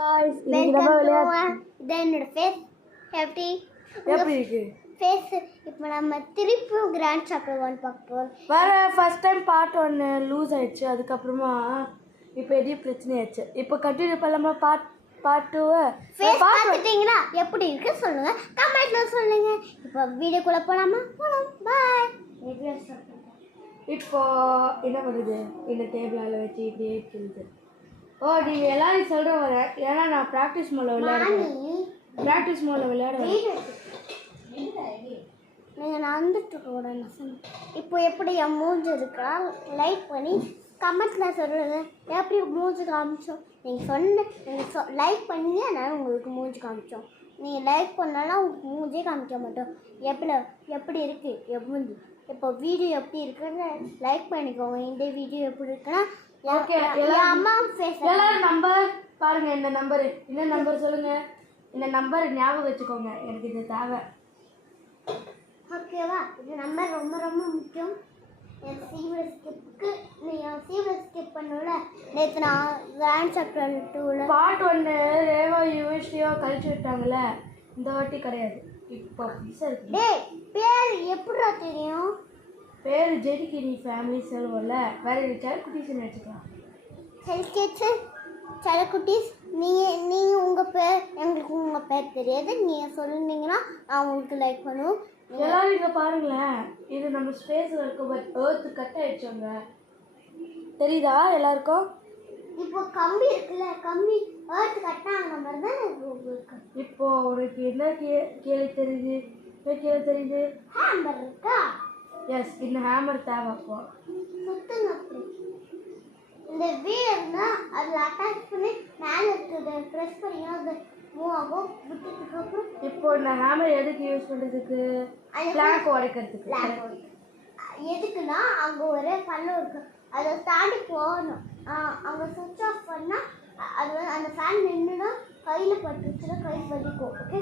guys, இன்னைக்கு நம்ம இதான் என்னோட ஃபேஸ் எப்படி இருக்கு ஃபேஸ். இப்போ நம்ம திருப்பியும் கிராண்ட் சாப்டர் 1 பார்க்க போறோம். வேற ஃபர்ஸ்ட் டைம் பார்ட் 1 லூஸ் ஆயிடுச்சு. அதுக்கப்புறமா இப்போ எதையும் பிரச்சனை ஆயிடுச்சு. இப்போ கண்டினியூ பண்ணலாமா பார்ட் 2 ஃபேஸ் பார்த்துட்டீங்களா? எப்படி இருக்கு சொல்லுங்க, கமெண்ட்ல சொல்லுங்க. இப்போ வீடியோக்குள்ள போலாமா? போலாம். பாய். இப்போ என்ன பண்ணுது? இந்த டேபிளால வச்சு இப்படியே கிழிது. ஓ, நீங்கள் எல்லாரும் சொல்கிற வர, ஏன்னா நான் ப்ராக்டிஸ் மோடில் விளையாடுவேன். நீங்கள் நடந்துட்டு கூட இப்போ எப்படி என் மூஞ்சி இருக்கா லைக் பண்ணி கமெண்ட்ஸில் சொல்கிறது. எப்படி மூஞ்சி காமிச்சோம் நீங்கள் லைக் பண்ணி அதனால் உங்களுக்கு மூஞ்சி காமிச்சோம். நீங்கள் லைக் பண்ணாலும் உங்களுக்கு மூஞ்சியே காமிக்க மாட்டோம். எப்படி இருக்குது மூஞ்சி. இப்போ வீடியோ எப்படி இருக்குன்னு லைக் பண்ணிக்கோங்க. இந்த வீடியோ எப்படி இருக்குன்னா ஓகே, அம்மா ஃபேஸ் நம்பர் பாருங்க. இந்த நம்பர் என்ன நம்பர் சொல்லுங்க. இந்த நம்பர் ஞாபகம் வச்சுக்கோங்க, எனக்கு இது தேவை. ஓகேவா? இது நம்பர் ரொம்ப ரொம்ப முக்கியம். என் சீவல் ஸ்கிப்புக்கு நீங்கள் சீவல் ஸ்கிப் பண்ணல. நேற்று நான் கிராண்ட் சாப்டர் 2 பார்ட் 1 ரேவா யூனிவர்சிட்டியோ கழிச்சு விட்டாங்கல்ல, இந்த வாட்டி கிடையாது. இப்போ புதுசாக இருக்கு. டேய், பேர் எப்படிடா தெரியும்? பேர் ஜெடிகிரி ஃபேமிலி சொல்லுவோம்ல, வேற சைல்ட் குட்டீஸ்ன்னு வச்சுக்கலாம். சைல்ட் குட்டீஸ் நீங்கள் உங்கள் பேர், எங்களுக்கு உங்கள் பேர் தெரியாது. நீங்கள் சொன்னீங்கன்னா நான் உங்களுக்கு லைக் பண்ணுவோம். எல்லாரும் இங்கே பாருங்களேன், இது நம்ம ஸ்பேஸில் இருக்கும். பட் ஏர்த்து கட் ஆயிடுச்சோங்க, தெரியுதா எல்லாருக்கும்? இப்போ கம்பி இருக்குல்ல, கம்பி ஏர்த்து கட்டாங்க மாதிரி தான் இருக்கு. இப்போ உனக்கு என்ன கேள்வி தெரியுது? ஹேமர் இருக்கா? எஸ், இந்த ஹேமர் தேவை. அப்போ சுத்துங்க. அப்படி இந்த வீடு இருந்தால் அதில் அட்டாச் பண்ணி மேலே இருக்குது ப்ரெஸ் பண்ணிங்கன்னா அது மூவ் ஆகும். விட்டுட்டுக்கப்புறம் இப்போ இந்த ஹேமர் எதுக்கு யூஸ் பண்ணுறதுக்கு? பிளாங்க் உடைக்கிறதுக்கு. எதுக்குன்னா அங்கே ஒரு பள்ளம் இருக்கு, அதை தாண்டி போகணும். அங்கே சுவிட்ச் ஆஃப் பண்ணால் அது வந்து அந்த ஃபேன் நின்றுனா கையில் பட்டுச்சுன்னா கை வலிக்கும். ஓகே.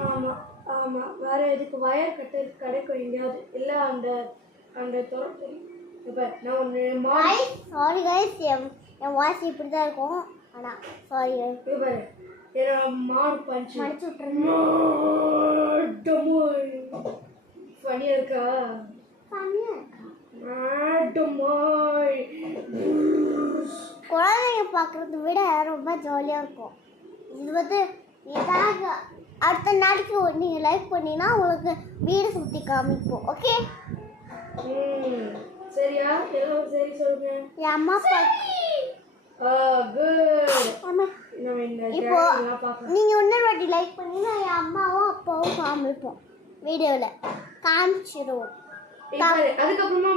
ஆமாம். வேறு எதுக்கு? வயர் கட்ட கிடைக்கும் எங்கேயாவது, இல்லை அந்த தோட்டம். இப்போ நான் ஒன்று சாரி கைஸ், என் வாய்ஸ் இப்படி தான் இருக்கும். ஆனால் சாரி கைஸ். இப்போ என்னோட மாடு பஞ்சு மடிச்சு விட்டுருங்க. ஃபனியாக இருக்கா? குழந்தைங்க பார்க்குறத விட ரொம்ப ஜாலியாக இருக்கும். இது வந்து இதாக அடுத்த நாளைக்கு நீங்கள் லைக் பண்ணினா உங்களுக்கு வீடு சுற்றி காமிப்போம். ஓகே, சரியா? எல்லாம் சரி சொல்லுங்க. என் அம்மா அப்பா இப்போ நீங்கள் இன்னொரு வாட்டி லைக் பண்ணினா என் அம்மாவும் அப்பாவும் காமிப்போம், வீடியோவில் காமிச்சிடுவோம். அதுக்கப்புறமா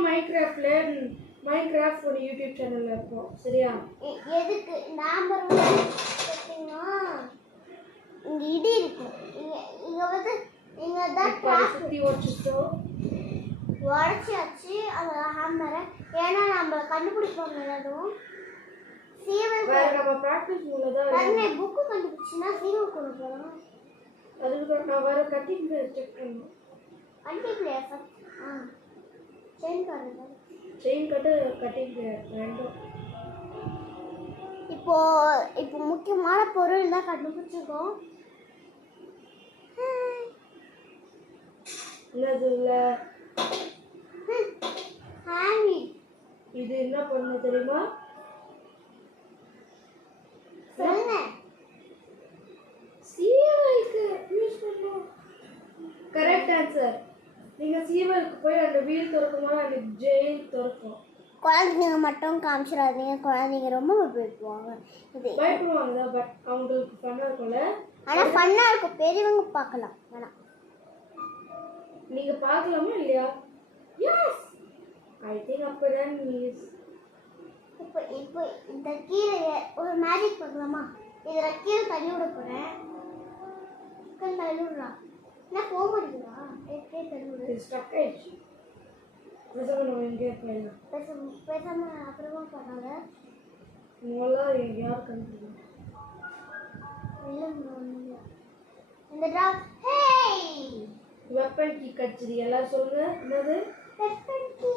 மைன்கிராஃப்ட் ஒரு யூடியூப் சேனல்ல இருக்கும். சரியா? எதுக்கு நம்பர் பார்த்தீங்கன்னா இங்க இடி இருக்கும். இங்க வந்து இங்க தான் சுத்தி ஓடிச்சிட்டோம், உடச்சாச்சு அந்த ஹேமரை. ஏன்னா நம்ம கண்டுபிடிப்போம் எல்லாரும். சீவல் நம்ம ப்ராக்டிஸ் மூலம் தான் நான் புக்கு கண்டுபிடிச்சுன்னா சீவல் கொண்டு போகலாம். அதுக்கு நான் வேற கட்டிங் பிளேயர் செக் பண்ணணும். கட்டிங் பிளேயர் செயின் கட்டு கட்டிங் பிளேயர் ரெண்டும். இப்போ முக்கியமான பொருள் தான் கண்டுபிடிச்சிருக்கோம். என்னது இல்லை, இது என்ன பண்ண தெரியுமா? சொல்லுங்க. சீவலுக்கு யூஸ் பண்ணோம். Correct answer. நீங்கள் சீவலுக்கு போய் அந்த வீடு திறக்கும்போது அந்த ஜெயில் திறக்கும். குழந்தைங்க மட்டும் காமிச்சிடாதீங்க, குழந்தைங்க ரொம்ப பயப்படுவாங்க. பட் அவங்களுக்கு ஃபன்னாக இருக்கும்ல. ஆனால் ஃபன்னாக இருக்கும், பெரியவங்க பார்க்கலாம். வேணாம், நீங்கள் பார்க்கலாமா இல்லையா? எஸ், ஐ திங்க் அப்படிதான். இப்போ இந்த கீழே ஒரு மேஜிக் பார்க்கலாமா? இதில் கீழே தள்ளி விட போகிறேன். தள்ளி விடலாம். என்ன போக மாட்டேங்குதா? எப்படியே தள்ளி விடு. ஸ்டக் ஆயிடுச்சு. பேசாமல் எங்கேயே போயிடலாம். பேசாமல் அப்புறமா பண்ணாங்க. உங்களால் யார் கண்டுபிடிக்கும்? இந்த ட்ராப் வெப்பன் கீ கட்சி எல்லாம் சொல்லுங்க. என்னது வெப்பன் கீ?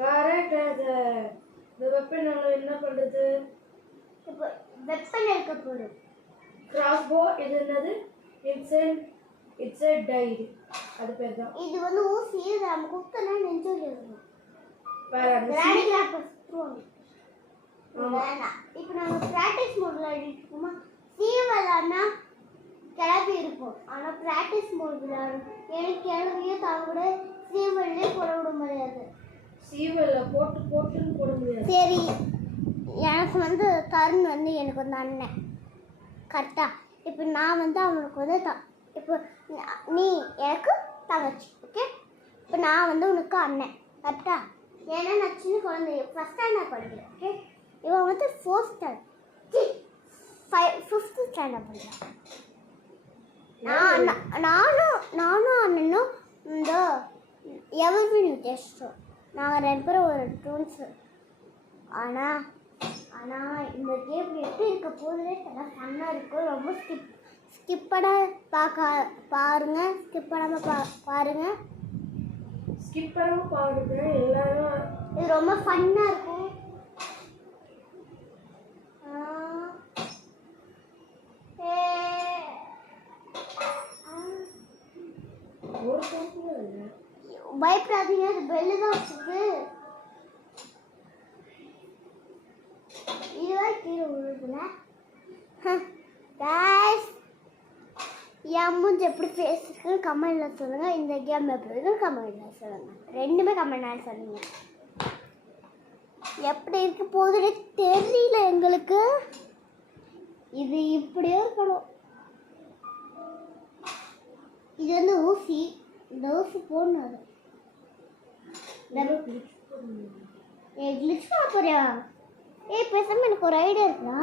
Correct answer. இந்த வெப்பன் என்ன பண்ணுறது? இப்போ வெப்பன் இருக்க போடும். கிராஸ்போ இது என்னது? It's a died. அது பேர் தான். இது வந்து ஊசி இது நம்ம குத்தனா நெஞ்சு வலிக்கும். வேற ரேடிகலா பஸ்ட்ரோம். வேணாம். இப்போ நாங்க பிராக்டிஸ் மோட்ல இருக்கோமா? சீவலானா கிளப்பி இருக்கும். ஆனா பிராக்டிஸ் மோட் விளையாடும். எனக்கு கிளவியே தாங்கூட சீவல்லே போட விட முடியாது. சீவல்ல போட்டுன்னு போட முடியாது. சரி, எனக்கு வந்து தருண் வந்து எனக்கு வந்து அண்ணன் கரெக்டா. இப்போ நான் வந்து அவனுக்கு வந்து இப்போ நீ எனக்கு தங்கச்சி, ஓகே. இப்போ நான் வந்து உனக்கு அண்ணன் கரெக்டா. ஏன்னா நான் சின்ன குழந்தை, ஃபஸ்ட் ஸ்டாண்டர்ட் படிக்கிறேன், ஓகே. இவன் வந்து 4th ஸ்டாண்டர்ட் 5th ஸ்டாண்டர்ட் படிக்கிறான். நானும் அண்ணனும் இந்த எவர்கிரீன் வித்தியாசம். நாங்கள் 2 பேரும் ஒரு ட்வின்ஸு. ஆனால் இந்த கேம் எப்படி இருக்க போகுதுன்னே தெரியல. ஃபன்னாக இருக்கும். ரொம்ப ஸ்கிப் பண்ணாமல் பாருங்கள். ஸ்கிப் பண்ணாமல் பாருங்க எல்லாரும். இது ரொம்ப ஃபன்னாக இருக்கும். பயப்படாதீங்க, அது பெல்லு தான் வச்சுருக்கு. இதுதான் கீழே விழுதுல. கைஸ், என் மூஞ்சி எப்படி ஃபேஸ் இருக்குன்னு கமெண்ட்டில் சொல்லுங்கள். இந்த கேம் எப்படி இருக்குன்னு கமெண்ட்டில் சொல்லுங்கள். ரெண்டுமே கமெண்ட் சொல்லுங்கள். எப்படி இருக்க போகுதுன்னு தெரியல எங்களுக்கு. இது இப்படியே இருக்கணும். இது வந்து ஊசி. இந்த ஊசி போடணும். அது கிளிச் பண்ண போறியா? பேசாம எனக்கு ஒரு ஐடியா இருக்குடா.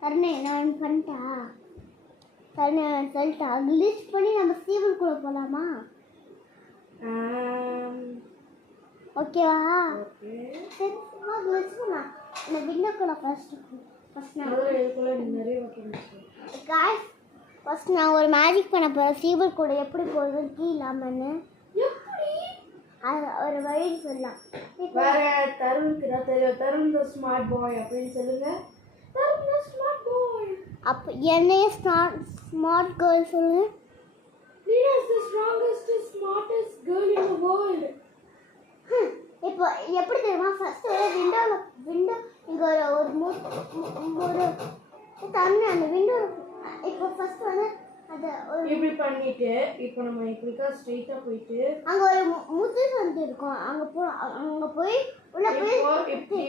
தருணே நான் பண்ணிட்டா சொல்லிட்டா கிளிச் பண்ணி நம்ம சீவல் கூட போகலாமா? ஓகேவா? சரி, கிளிச் பண்ணலாம். இந்த விண்டோக்குள்ள ஃபர்ஸ்ட் நான் ஒரு மேஜிக் பண்ண போகிறேன். சீவல் கூட எப்படி போகுதுன்னு கீழாமன்னு அது ஒரு வழி சொல்லலாம். வேற தருணுக்கு தான் தெரியும். தருண் தி ஸ்மார்ட் பாய் அப்படின்னு சொல்லுங்க. தருண் தி ஸ்மார்ட் பாய். அப்போ என்னையே ஸ்மார்ட் கேர்ள் சொல்லுங்க. Rina is the strongest, smartest girl in the world. இப்போ எப்படி தெரியுமா? ஃபர்ஸ்ட் விண்டோ இங்க ஒரு தண்ணி அந்த விண்டோ. இப்போ ஃபர்ஸ்ட் வந்து அது இப்படி பண்ணிட்டு இப்போ நம்ம இப்படி தான் ஸ்ட்ரைட்டா போயிட்டு அங்க ஒரு முத்து வந்து இருக்கும். அங்க போய் உள்ள போய் இப்படி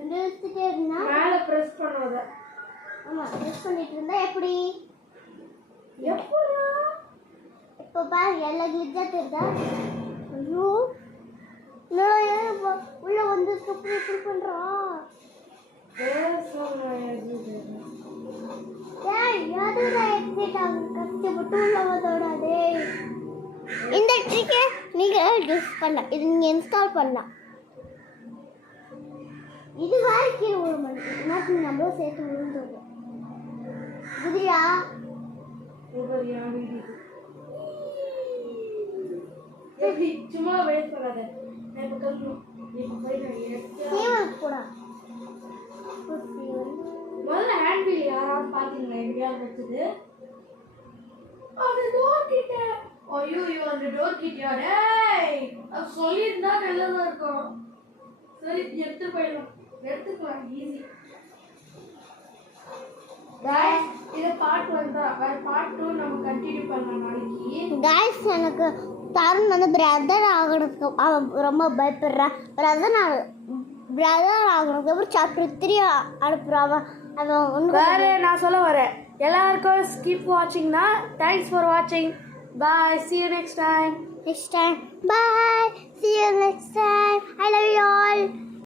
இழுத்திட்டே இருந்தா மேல பிரஸ் பண்ணாத. ஆமா, பிரஸ் பண்ணிட்டு இருந்தா எப்படி எப்படா இப்போ பாரு எல்லாம் கிளிச்சா தெரியுதா? ஐயோ, உள்ள வந்து இப்படி பண்றா. இந்த ட்ரிக்கை நீங்க யூஸ் பண்ணலாம். இது நீங்க இன்ஸ்டால் பண்ணலாம். இது வரைக்கும் ஒரு மணி நம்மளும் சேர்த்து விழுந்துடும். புரியா? சும்மா வெயிட் பண்ணாத. முதல்ல ஹேண்ட் வீல் யாராவது பாத்தீங்களா? எங்கேயாவது வச்சது அந்த டோர் கிட்ட. ஐயோ, அந்த டோர் கிட்டயா? டேய், அது சொல்லியிருந்தா நல்லதா இருக்கும். சரி, எடுத்துக்கலாம் ஈஸி. கைஸ், இது பார்ட் 1 தான். வேற பார்ட் 2 நம்ம கண்டினியூ பண்ணலாம் நாளைக்கு. கைஸ், எனக்கு தருண் வந்து பிரதர் ஆகிறதுக்கு அவன் ரொம்ப பயப்படுறான். பிரதர் ஆகிறதுக்கு அப்புறம் சாப்டர் 3 அனுப்புறான். அவன் வேற நான் சொல்ல வரேன். எல்லாருக்கும் ஸ்கிப் வாட்சிங்னா தேங்க்ஸ் ஃபார் வாட்சிங். Bye. See you next time. Bye. See you next time. I love you all.